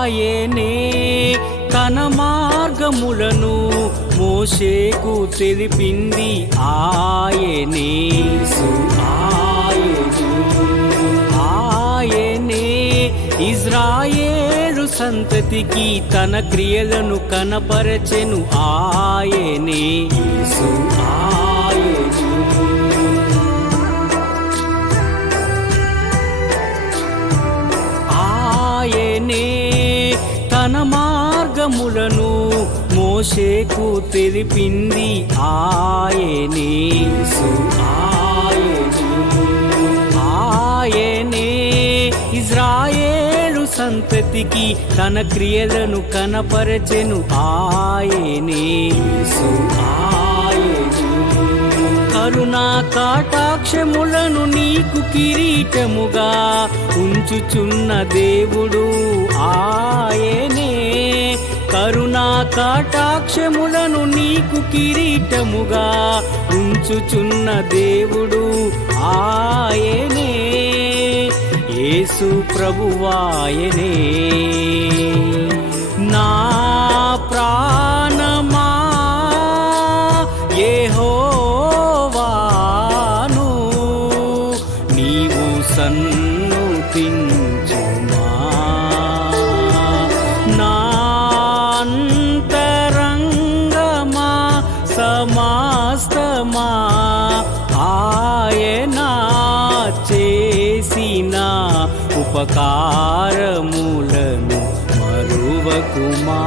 ఆయనే తన మార్గములను మోషేకు తెలిపింది ఆయనే. ఆయనే ఇజ్రాయేలు సంతతికి తన క్రియలను కనపరచెను ఆయనే. ఆయనే తన మార్గములను మోషేకు తెలిపింది ఆయనే. ఆయనే ఇజ్రాయేలు సంతతికి తన క్రియలను కనపరచెను ఆయనే. కరుణా కటాక్షములను నీకు కిరీటముగా ఉంచుచున్న దేవుడు ఆయనే. కరుణా కటాక్షములను నీకు కిరీటముగా ఉంచుచున్న దేవుడు ఆయనే. యేసు ప్రభువాయనే. నా ప్రాణమా యెహోవాను నీవు సన్నుతించుమా. నా అంతరంగమా సమస్తమా ఆయన చేసిన ఉపకారములను మరువకుమా.